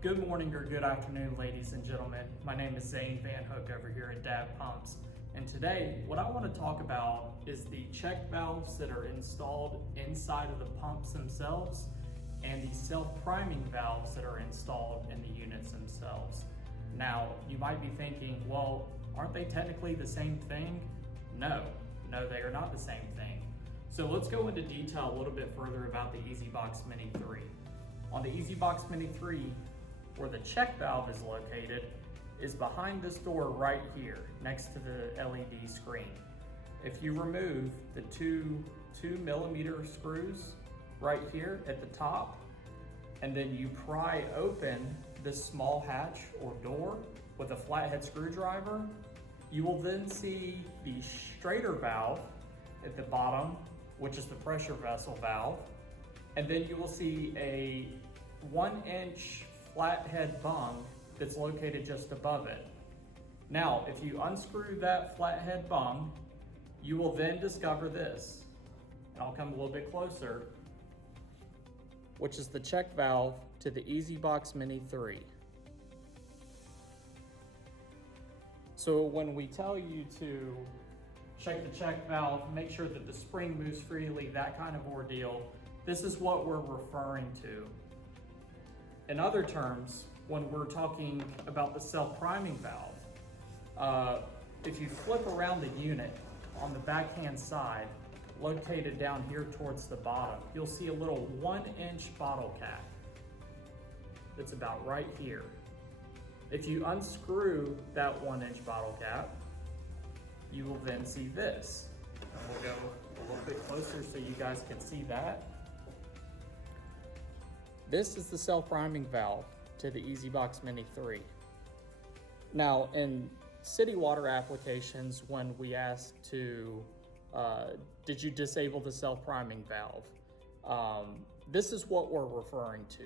Good morning or good afternoon, ladies and gentlemen. My name is Zane Van Hook over here at Dab Pumps. And today, what I want to talk about is the check valves that are installed inside of the pumps themselves and the self-priming valves that are installed in the units themselves. Now, you might be thinking, well, aren't they technically the same thing? No, they are not the same thing. So let's go into detail a little bit further about the Esybox Mini 3. On the Esybox Mini 3, where the check valve is located is behind this door right here next to the LED screen. If you remove the two 2mm screws right here at the top, and then you pry open this small hatch or door with a flathead screwdriver, you will then see the straighter valve at the bottom, which is the pressure vessel valve, and then you will see a 1-inch flathead bung that's located just above it. Now, if you unscrew that flathead bung, you will then discover this. And I'll come a little bit closer, which is the check valve to the Esybox Mini 3. So when we tell you to check the check valve, make sure that the spring moves freely, that kind of ordeal, this is what we're referring to. In other terms, when we're talking about the self-priming valve, if you flip around the unit on the backhand side, located down here towards the bottom, you'll see a little 1-inch bottle cap that's about right here. If you unscrew that 1-inch bottle cap, you will then see this. And we'll go a little bit closer so you guys can see that. This is the self-priming valve to the Esybox Mini 3. Now, in city water applications, when we ask to, did you disable the self-priming valve? This is what we're referring to.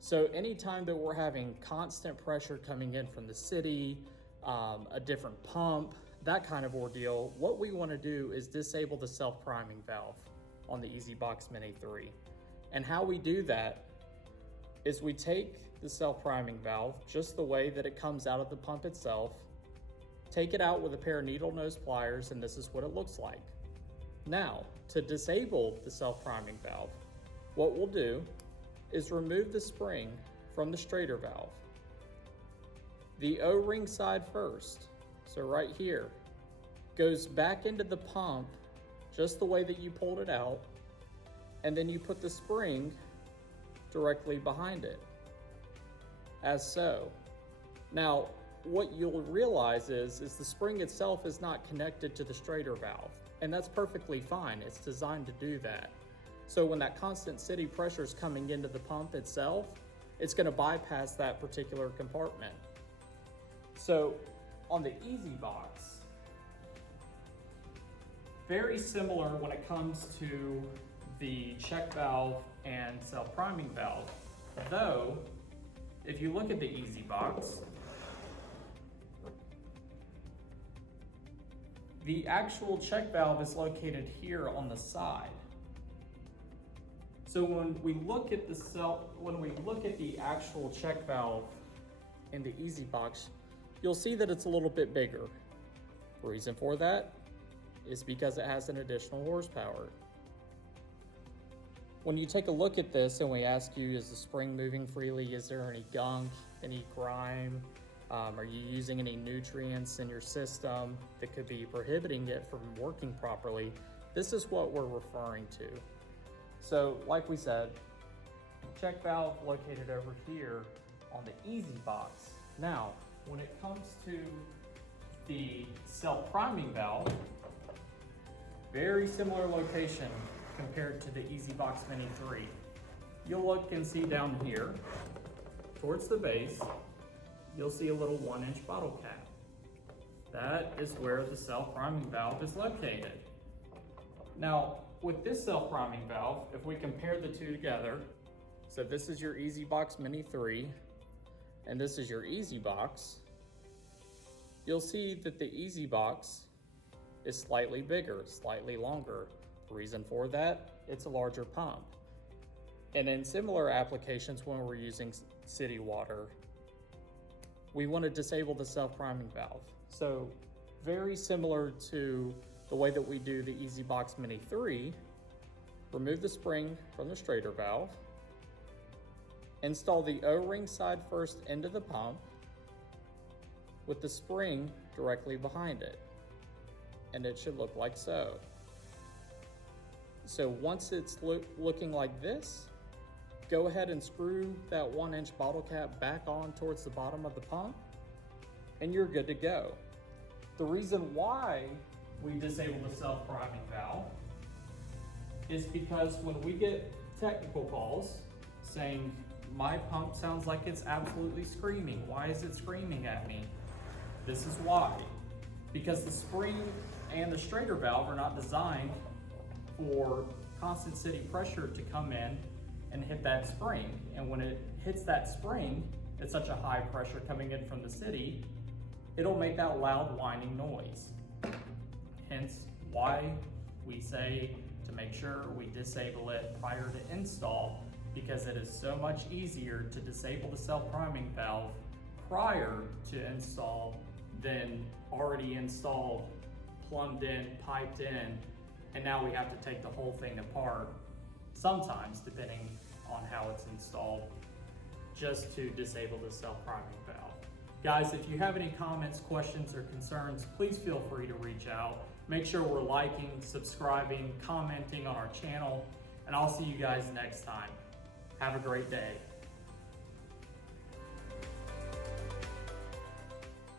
So anytime that we're having constant pressure coming in from the city, a different pump, that kind of ordeal, what we want to do is disable the self-priming valve on the Esybox Mini 3. And how we do that is we take the self-priming valve just the way that it comes out of the pump itself, take it out with a pair of needle nose pliers, and this is what it looks like. Now, to disable the self-priming valve, what we'll do is remove the spring from the straighter valve. The O-ring side first, so right here, goes back into the pump just the way that you pulled it out, and then you put the spring directly behind it, as so. Now, what you'll realize is the spring itself is not connected to the straighter valve, and that's perfectly fine. It's designed to do that. So when that constant city pressure is coming into the pump itself, it's going to bypass that particular compartment. So on the Esybox, very similar when it comes to the check valve and self-priming valve, though if you look at the Esybox, the actual check valve is located here on the side. So when we look at the actual check valve in the Esybox, you'll see that it's a little bit bigger. The reason for that is because it has an additional horsepower. When you take a look at this and we ask you, is the spring moving freely? Is there any gunk, any grime? Are you using any nutrients in your system that could be prohibiting it from working properly? This is what we're referring to. So like we said, check valve located over here on the Esybox. Now, when it comes to the self-priming valve, very similar location compared to the Esybox Mini 3. You'll look and see down here, towards the base, you'll see a little 1-inch bottle cap. That is where the self-priming valve is located. Now, with this self-priming valve, if we compare the two together, so this is your Esybox Mini 3, and this is your Esybox, you'll see that the Esybox is slightly bigger, slightly longer. The reason for that, it's a larger pump. And in similar applications, when we're using city water, we want to disable the self-priming valve. So very similar to the way that we do the Esybox Mini 3, remove the spring from the straighter valve, install the O-ring side first into the pump with the spring directly behind it. And it should look like so. So once it's looking like this, go ahead and screw that 1-inch bottle cap back on towards the bottom of the pump, and you're good to go. The reason why we disable the self-priming valve is because when we get technical calls saying, my pump sounds like it's absolutely screaming. Why is it screaming at me? This is why. Because the spring and the straighter valve are not designed for constant city pressure to come in and hit that spring. And when it hits that spring, it's such a high pressure coming in from the city, it'll make that loud whining noise. Hence why we say to make sure we disable it prior to install, because it is so much easier to disable the self-priming valve prior to install than already installed, plumbed in, piped in, and now we have to take the whole thing apart, sometimes depending on how it's installed, just to disable the self-priming valve. Guys, if you have any comments, questions, or concerns, please feel free to reach out. Make sure we're liking, subscribing, commenting on our channel, and I'll see you guys next time. Have a great day.